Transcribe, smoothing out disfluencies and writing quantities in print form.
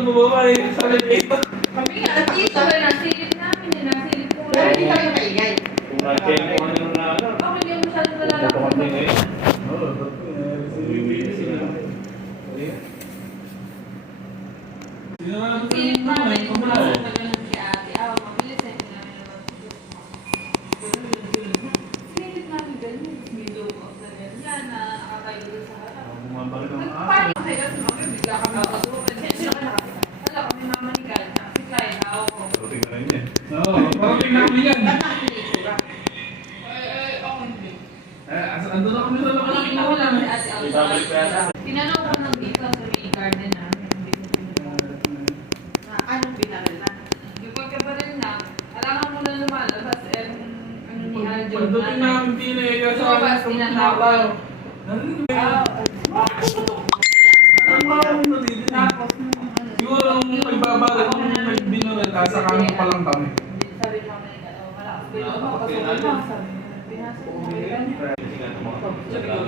Bumaba eh, sabi dito. Kami nga, at least, nasilip namin eh, nasilip ko. Pero hindi kami maingay. Kung na-check mo ano na ano. Ako hindi ako masyadong malalaki. Oo, Silip namin, pumasok na ganun si ate. Mabilis eh, namin naman. Silip namin ganun, may low off na ganun. Yan, nakakayo doon sa harap. Nagpanik kasi kasi kami, bigla kami makasukan. Sino ka nakakita? Wala kami mamanigal, si Clyde, ako ko. Oo, parang tingnan mo yan. Ba't nakikita? Ako hindi. Ando na kami sa Nakita ko lang si ate Ibabalik ko yata. Alba. Tinanong ko nang dito sa may garden namin. Hindi ko tinanong. Anong binaril na? Yung pagkabaril na, alangan mo na lumalabas ano ni Aljo. Pagdating namin pinay, kasi Lumabas, tinatawag. Narinig mo yan? Ang mga mo dito eh. Tapos, Siguro nung pagbabaril, nung nagbinaril ka, sa kanan pa lang kami. sabi niya kami, malakas. Pero ako, sabi niya, pinasok mo. Sabi ko,